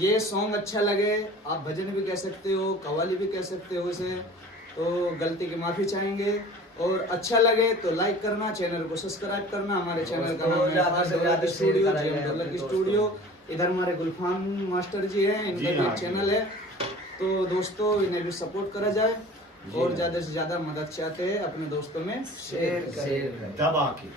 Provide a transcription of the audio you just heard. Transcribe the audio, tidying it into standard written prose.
ये सॉन्ग अच्छा लगे, आप भजन भी कह सकते हो, कव्वाली भी कह सकते हो इसे, तो गलती की माफी चाहेंगे। और अच्छा लगे तो लाइक करना, चैनल को सब्सक्राइब करना। हमारे चैनल का नाम है ढोलक स्टूडियो, GM ढोलक स्टूडियो। इधर हमारे गुलफान मास्टर जी हैं, इनका भी एक चैनल है। तो दोस्तों इन्हें भी सपोर्ट करा जाए और ज्यादा से ज्यादा मदद चाहते हैं अपने दोस्तों में शेयर करें। दबा के।